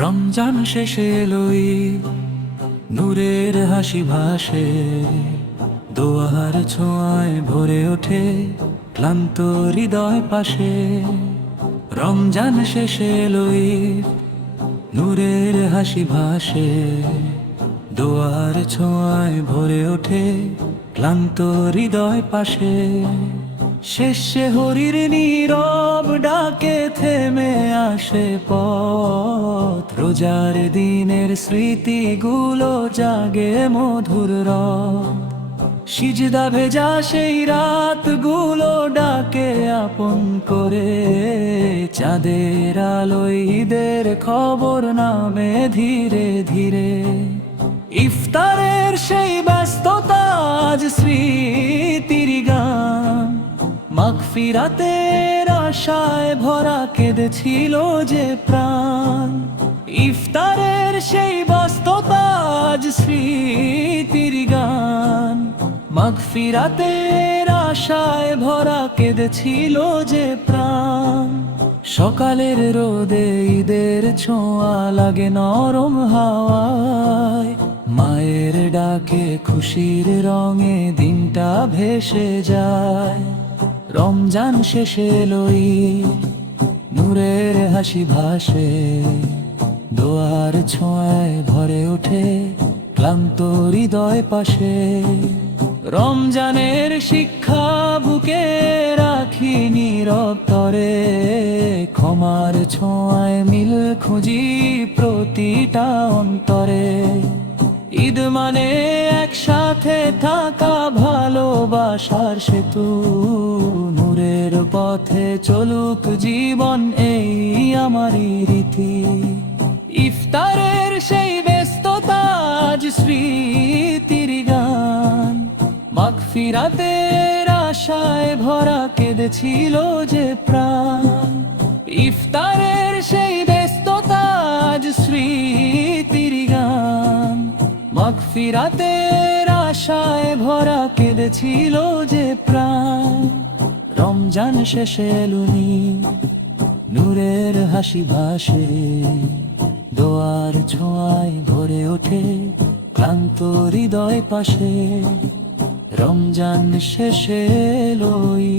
রমজান শেষে এলোই, নূরের হাসি ভাসে, দোয়ার ছোঁয়ায় ভরে ওঠে ক্লান্ত হৃদয় পাশে। রমজান শেষে এলোই, নূরের হাসি ভাসে, দোয়ার ছোঁয়ায় ভরে ওঠে ক্লান্ত হৃদয় পাশে। শেষে হরির নীরব ডাকে থেমে আসে পথ, রোজার দিনের স্মৃতিগুলো জাগে মধুর রব। সিজদা ভেজা সেই রাতগুলো ডাকে আপন করে, চাঁদের আলোয় ঈদের খবর নামে ধীরে ধীরে। ইফতারের সেই ব্যস্ততা আজ স্মৃতির গান, মাগফিরাতের আশায় ভরা কেঁদেছিল যে প্রাণ। ইফতারের সেই ব্যস্ততা আজ স্মৃতির গান, মাগফিরাতের আশায় ভরা কেঁদেছিল যে প্রাণ। সকালের রোদে ঈদের ছোঁয়া লাগে নরম হাওয়ায়, মায়ের ডাকে খুশির রঙে দিনটা ভেসে যায়। রমজান শেষে এলোই, নূরের হাসি ভাসে, দোয়ার ছোঁয়ায় ভরে ওঠে ক্লান্ত হৃদয় পাশে। রমজানের শিক্ষা বুকে রাখি নীরব তরে, ক্ষমার ছোঁয়ায় মিল খুঁজি প্রতিটা অন্তরে। ঈদ মানে একসাথে থাকা, ভালোবাসার সেতু, নূরের পথে চলুক জীবন এই আমারই রীতি। ইফতারের সেই ব্যস্ততা আজ স্মৃতির গান, মাগফিরাতের আশায় ভরা কেঁদেছিল যে প্রাণ। ইফতারের সেই ব্যস্ততা আজ স্মৃতির গান, মাগফিরাতের আশায় ভরা কেঁদেছিল যে প্রাণ। রমজান শেষে এলুনি, নূরের হাসি ভাসে, দোয়ার ছোঁয়ায় ভরে ওঠে ক্লান্ত হৃদয় পাশে। রমজান শেষে এলোই।